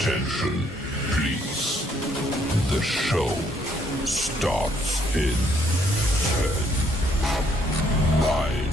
Attention, please. The show starts in 10, 9,